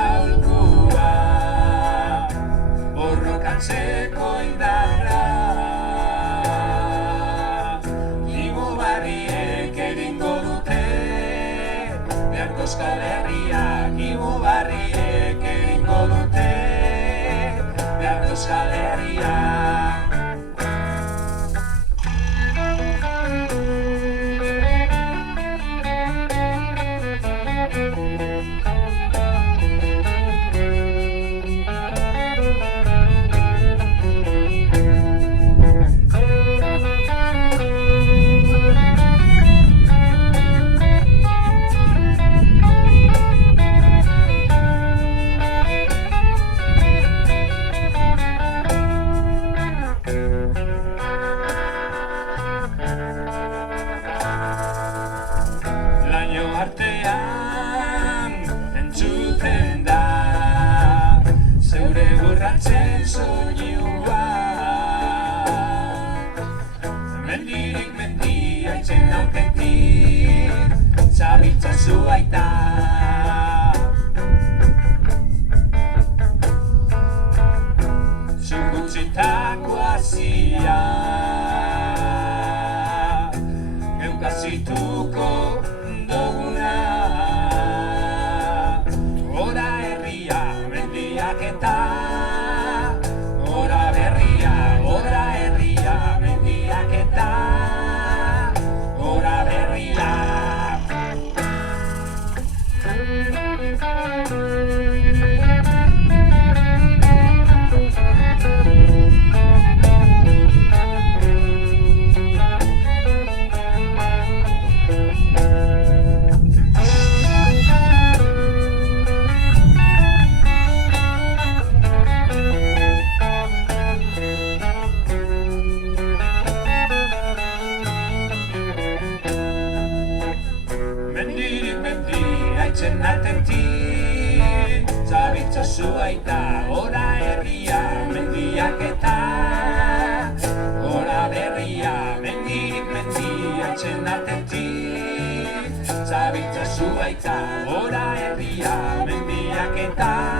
Aholkua borrokatzeko indarra Imugarriek egingo dute Beharko Euskal Herriak Imugarriek egingo dute Beharko Euskal Herriak artean entzuten da zeure urratsen soinua mendirik mendia itzen aurretik zabitzazu aita zuk utzitako hasia geukazituko Aitzen atentik, zabitzazu aita, ora herria, mendiak eta ora berria, mendirik mendia, aitzen atentik, zabitzazu aita, ora herria, mendiak eta